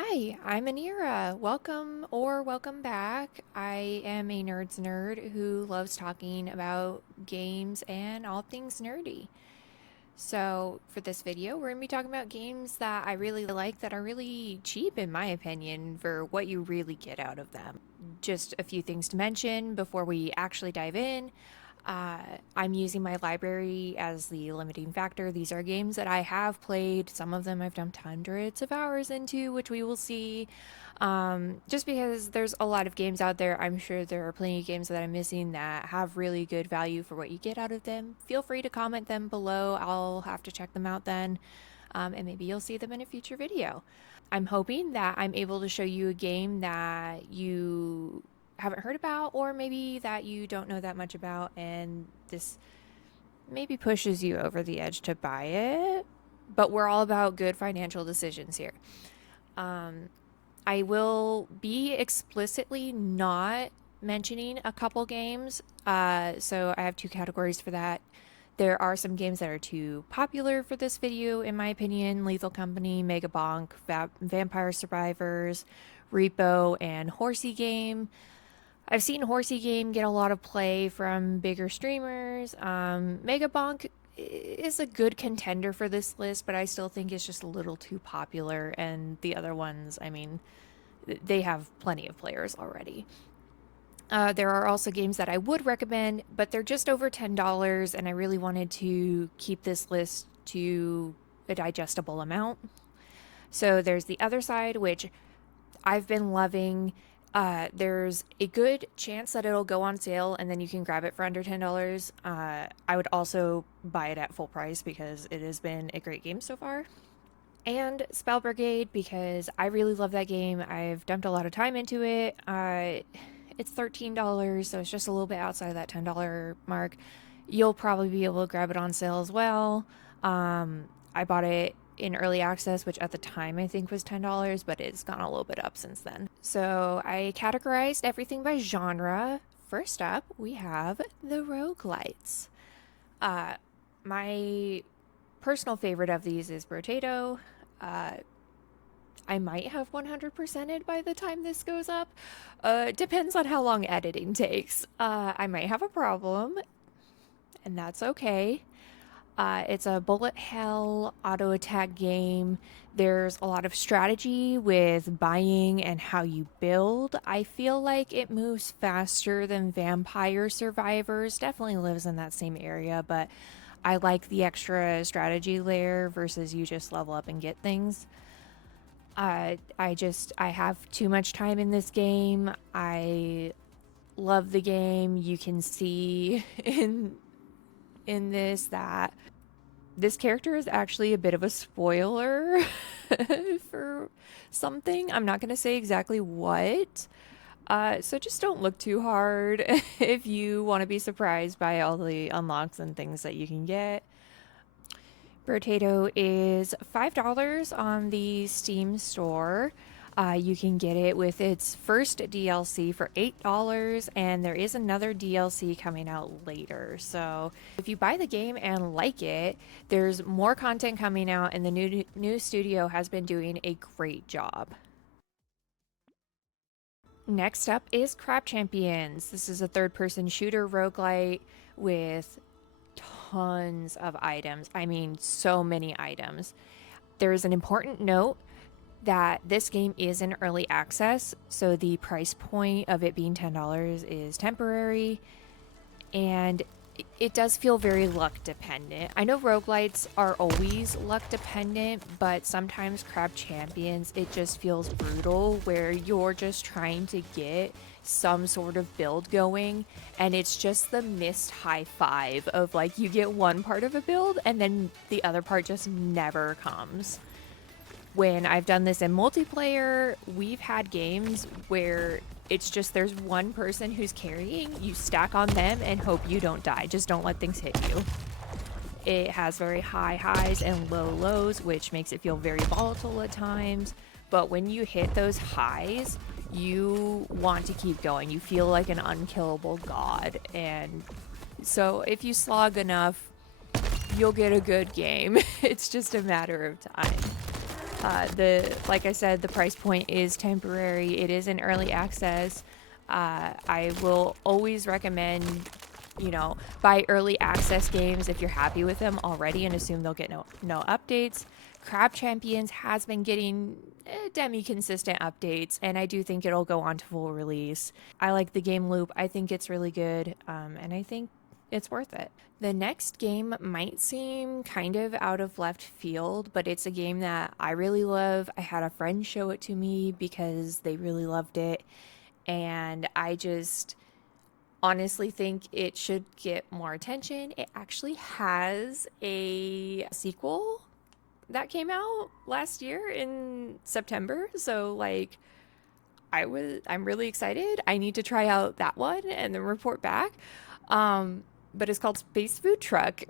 Hi, I'm Anira. Welcome back. I am a nerd's nerd who loves talking about games and all things nerdy. So, for this video, we're going to be talking about games that I really like that are really cheap, in my opinion, for what you really get out of them. Just a few things to mention before we actually dive in. Uh, I'm using my library as the limiting factor. These are games that I have played. Some of them I've dumped hundreds of hours into, which we will see. Just because there's a lot of games out there, I'm sure there are plenty of games that I'm missing that have really good value for what you get out of them. Feel free to comment them below. I'll have to check them out then, and maybe you'll see them in a future video. I'm hoping that I'm able to show you a game that you haven't heard about, or maybe that you don't know that much about, and this maybe pushes you over the edge to buy it. But we're all about good financial decisions here. Um, I will be explicitly not mentioning a couple games. So I have two categories for that. There are some games that are too popular for this video, in my opinion. Lethal Company, Mega Bonk, Vampire Survivors, Repo, and Horsey Game. I've seen Horsey Game get a lot of play from bigger streamers. Mega Bonk is a good contender for this list, but I still think it's just a little too popular. And the other ones, I mean, they have plenty of players already. There are also games that I would recommend, but they're just over $10, and I really wanted to keep this list to a digestible amount. So there's the other side, which I've been loving. There's a good chance that it'll go on sale and then you can grab it for under $10. I would also buy it at full price because it has been a great game so far. And Spell Brigade, because I really love that game. I've dumped a lot of time into it. It's $13, so it's just a little bit outside of that $10 mark. You'll probably be able to grab it on sale as well. I bought it in early access, which at the time I think was $10, but it's gone a little bit up since then. So I categorized everything by genre. First up, we have the roguelites. My personal favorite of these is Brotato. I might have 100%ed by the time this goes up. Depends on how long editing takes. I might have a problem, and that's okay. It's a bullet hell auto attack game. There's a lot of strategy with buying and how you build. I feel like it moves faster than Vampire Survivors. Definitely lives in that same area, but I like the extra strategy layer versus you just level up and get things. I have too much time in this game. I love the game. You can see in this that this character is actually a bit of a spoiler for something. I'm not going to say exactly what. So just don't look too hard if you want to be surprised by all the unlocks and things that you can get. Brotato is $5 on the Steam store. You can get it with its first DLC for $8, and there is another DLC coming out later. So if you buy the game and like it, there's more content coming out, and the new studio has been doing a great job. Next up is Crab Champions. This is a third-person shooter roguelite with tons of items. I mean, so many items. There is an important note that this game is in early access, so the price point of it being $10 is temporary, and it does feel very luck dependent. I know roguelites are always luck dependent, but sometimes Crab Champions, it just feels brutal where you're just trying to get some sort of build going, and it's just the missed high five of like you get one part of a build and then the other part just never comes. When I've done this in multiplayer, we've had games where it's just there's one person who's carrying, you stack on them and hope you don't die. Just don't let things hit you. It has very high highs and low lows, which makes it feel very volatile at times. But when you hit those highs, you want to keep going. You feel like an unkillable god. And so if you slog enough, you'll get a good game. It's just a matter of time. Like I said, the price point is temporary. It is in early access. I will always recommend, buy early access games if you're happy with them already and assume they'll get no updates. Crab Champions has been getting demi-consistent updates, and I do think it'll go on to full release. I like the game loop. I think it's really good, and I think it's worth it. The next game might seem kind of out of left field, but it's a game that I really love. I had a friend show it to me because they really loved it, and I just honestly think it should get more attention. It actually has a sequel that came out last year in September, so like I'm really excited. I need to try out that one and then report back. But it's called Space Food Truck.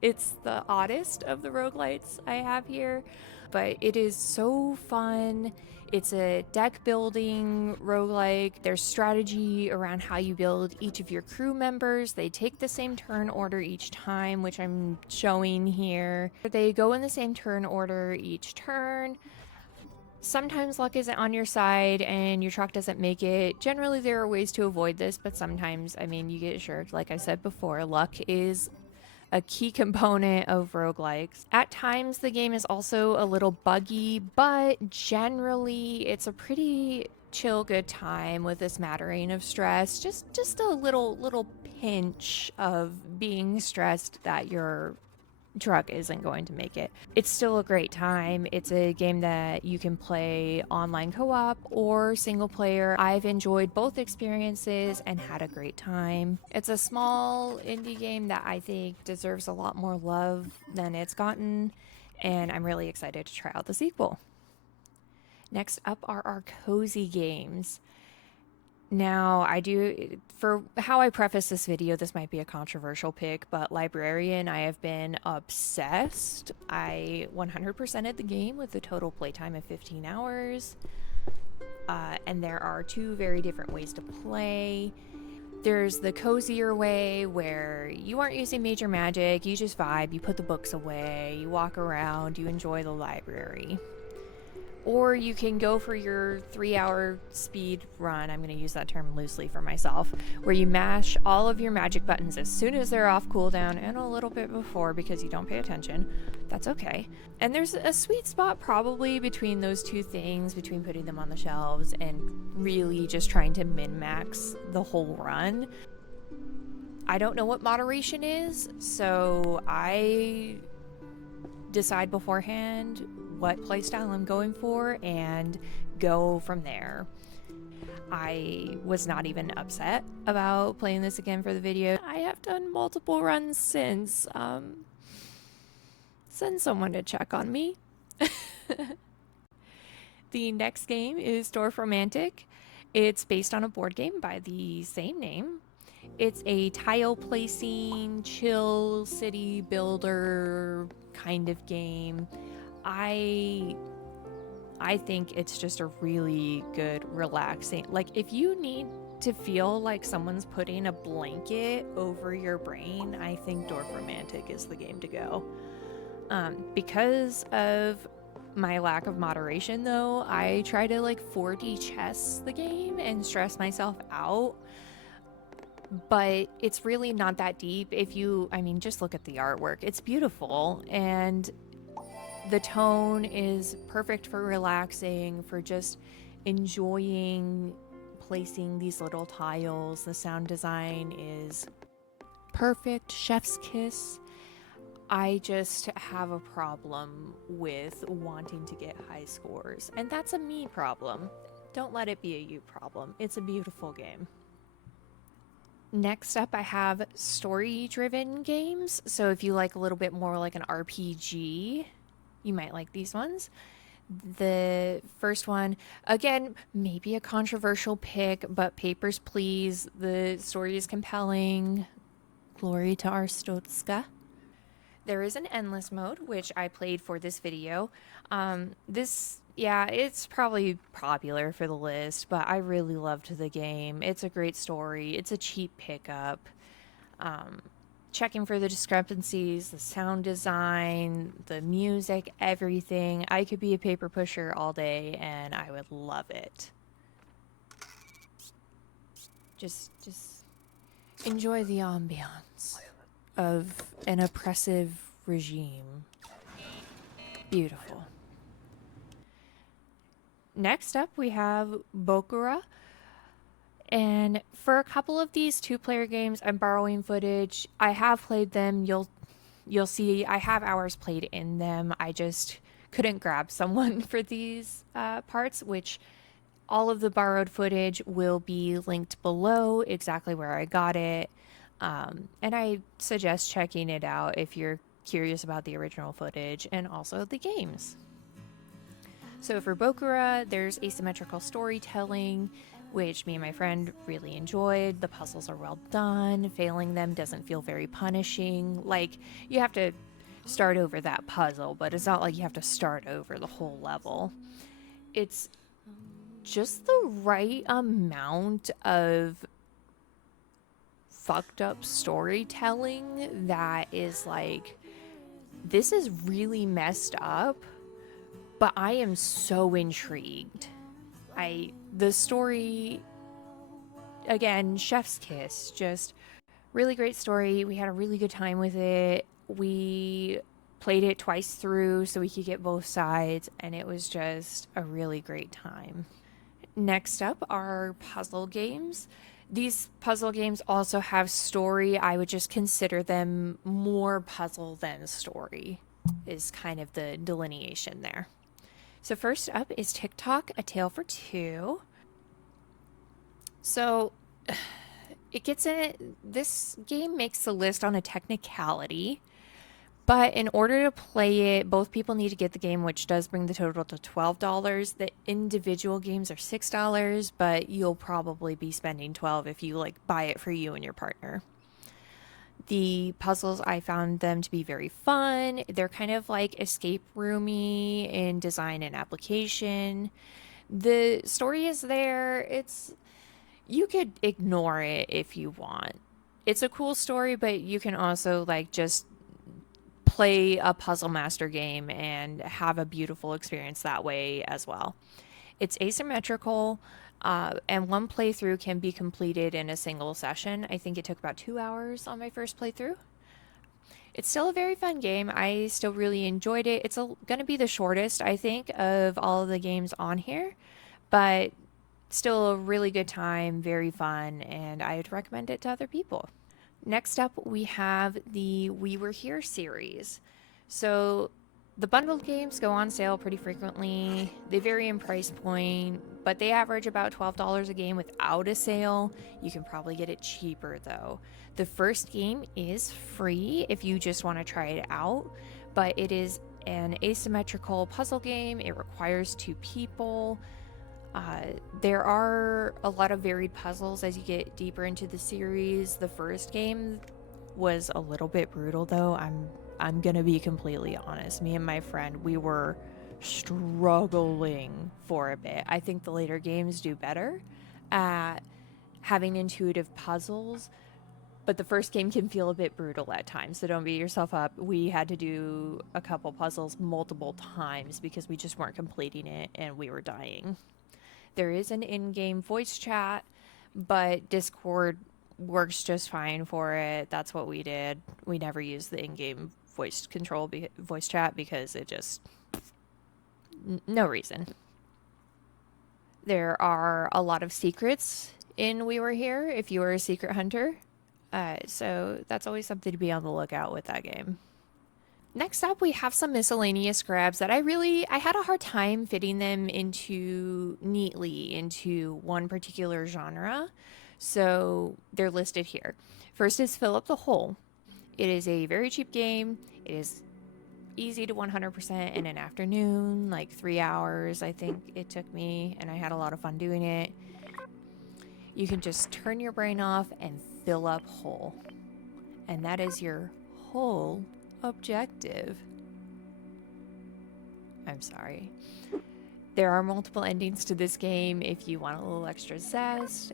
It's the oddest of the roguelites I have here, but it is so fun. It's a deck building roguelike. There's strategy around how you build each of your crew members. They take the same turn order each time, which I'm showing here. They go in the same turn order each turn. Sometimes luck isn't on your side and your truck doesn't make it. Generally, there are ways to avoid this, but sometimes, you get shirked. Like I said before, luck is a key component of roguelikes. At times, the game is also a little buggy, but generally, it's a pretty chill, good time with a smattering of stress. Just a little pinch of being stressed that your truck isn't going to make it. It's still a great time. It's a game that you can play online co-op or single player. I've enjoyed both experiences and had a great time. It's a small indie game that I think deserves a lot more love than it's gotten, and I'm really excited to try out the sequel. Next up are our cozy games. Now, for how I preface this video, this might be a controversial pick, but Librarian, I have been obsessed. I 100%ed the game with a total playtime of 15 hours. And there are two very different ways to play. There's the cozier way where you aren't using major magic, you just vibe, you put the books away, you walk around, you enjoy the library. Or you can go for your 3-hour speed run, I'm going to use that term loosely for myself, where you mash all of your magic buttons as soon as they're off cooldown and a little bit before because you don't pay attention. That's okay. And there's a sweet spot probably between those two things, between putting them on the shelves and really just trying to min-max the whole run. I don't know what moderation is, so I decide beforehand what playstyle I'm going for and go from there. I was not even upset about playing this again for the video. I have done multiple runs since. Send someone to check on me. The next game is Dorfromantik. It's based on a board game by the same name. It's a tile placing, chill city builder kind of game. I think it's just a really good, relaxing, like if you need to feel like someone's putting a blanket over your brain, I think Dorfromantik is the game to go. Because of my lack of moderation though, I try to like 4D chess the game and stress myself out. But it's really not that deep. Just look at the artwork. It's beautiful, and the tone is perfect for relaxing, for just enjoying placing these little tiles. The sound design is perfect, chef's kiss. I just have a problem with wanting to get high scores, and that's a me problem. Don't let it be a you problem. It's a beautiful game. Next up, I have story-driven games. So if you like a little bit more like an RPG, you might like these ones. The first one, again, maybe a controversial pick, but Papers, Please. The story is compelling. Glory to Arstotzka. There is an endless mode, which I played for this video. It's probably popular for the list, but I really loved the game. It's a great story. It's a cheap pickup. checking for the discrepancies, the sound design, the music, everything. I could be a paper pusher all day and I would love it. Just enjoy the ambiance of an oppressive regime. Beautiful. Next up, we have Bokura. And for a couple of these two-player games, I'm borrowing footage. I have played them. You'll see I have hours played in them. I just couldn't grab someone for these parts, which all of the borrowed footage will be linked below exactly where I got it. And I suggest checking it out if you're curious about the original footage and also the games. So for Bokura, there's asymmetrical storytelling, which me and my friend really enjoyed. The puzzles are well done. Failing them doesn't feel very punishing. Like, you have to start over that puzzle, but it's not like you have to start over the whole level. It's just the right amount of fucked up storytelling that is like, this is really messed up, but I am so intrigued. The story, again, chef's kiss, just really great story. We had a really good time with it. We played it twice through so we could get both sides, and it was just a really great time. Next up are puzzle games. These puzzle games also have story. I would just consider them more puzzle than story, is kind of the delineation there. So first up is Tock, A Tale for Two. So this game makes the list on a technicality, but in order to play it, both people need to get the game, which does bring the total to $12. The individual games are $6, but you'll probably be spending $12 if you buy it for you and your partner. The puzzles, I found them to be very fun. They're kind of like escape roomy in design and application. The story is there. You could ignore it if you want. It's a cool story, but you can also just play a Puzzle Master game and have a beautiful experience that way as well. It's asymmetrical. And one playthrough can be completed in a single session. I think it took about 2 hours on my first playthrough. It's still a very fun game. I still really enjoyed it. It's going to be the shortest, I think, of all of the games on here, but still a really good time, very fun, and I would recommend it to other people. Next up, we have the We Were Here series. So the bundled games go on sale pretty frequently. They vary in price point, but they average about $12 a game without a sale. You can probably get it cheaper though. The first game is free if you just want to try it out, but it is an asymmetrical puzzle game. It requires 2 people. There are a lot of varied puzzles as you get deeper into the series. The first game was a little bit brutal though. I'm gonna be completely honest. Me and my friend, we were struggling for a bit. I think the later games do better at having intuitive puzzles, but the first game can feel a bit brutal at times, so don't beat yourself up. We had to do a couple puzzles multiple times because we just weren't completing it and we were dying. There is an in-game voice chat, but Discord works just fine for it. That's what we did. We never used the in-game voice chat because it just no reason. There are a lot of secrets in We Were Here if you were a secret hunter, so that's always something to be on the lookout with that game. Next up, we have some miscellaneous grabs that I had a hard time fitting them neatly into one particular genre, so they're listed here. First is Fill Up the Hole. It is a very cheap game. It is easy to 100% in an afternoon, 3 hours I think it took me, and I had a lot of fun doing it. You can just turn your brain off and fill up hole, and that is your whole objective. I'm sorry. There are multiple endings to this game if you want a little extra zest.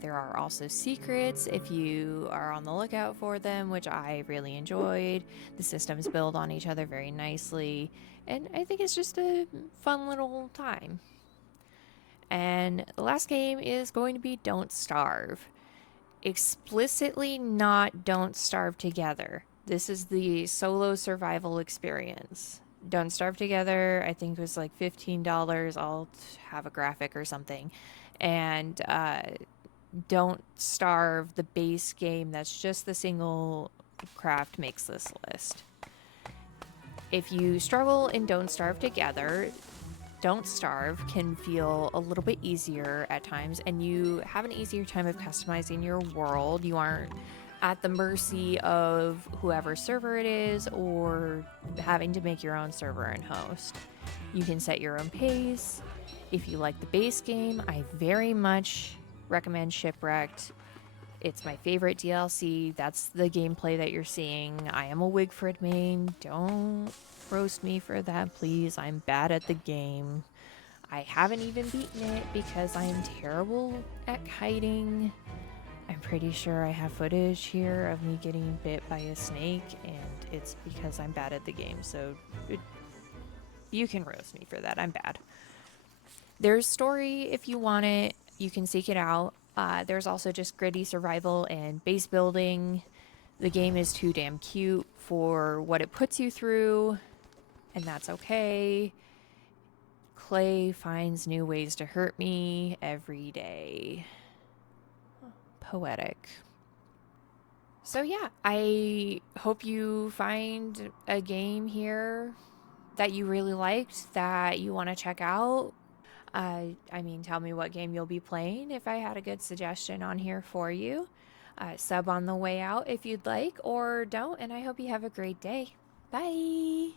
There are also secrets if you are on the lookout for them, which I really enjoyed. The systems build on each other very nicely, and I think it's just a fun little time. And the last game is going to be Don't Starve. Explicitly not Don't Starve Together. This is the solo survival experience. Don't Starve Together, I think it was like $15. I'll have a graphic or something. And Don't Starve, the base game that's just the single craft, makes this list. If you struggle in Don't Starve Together, Don't Starve can feel a little bit easier at times, and you have an easier time of customizing your world. You aren't at the mercy of whoever server it is or having to make your own server and host. You can set your own pace. If you like the base game, I very much recommend Shipwrecked. It's my favorite DLC. That's the gameplay that you're seeing. I am a Wigford main. Don't roast me for that, please. I'm bad at the game. I haven't even beaten it because I am terrible at kiting. I'm pretty sure I have footage here of me getting bit by a snake, and it's because I'm bad at the game, so you can roast me for that. I'm bad. There's story if you want it. You can seek it out. There's also just gritty survival and base building. The game is too damn cute for what it puts you through, and that's okay. Clay finds new ways to hurt me every day. Poetic. So yeah, I hope you find a game here that you really liked that you want to check out. Tell me what game you'll be playing if I had a good suggestion on here for you. Sub on the way out if you'd like, or don't, and I hope you have a great day. Bye!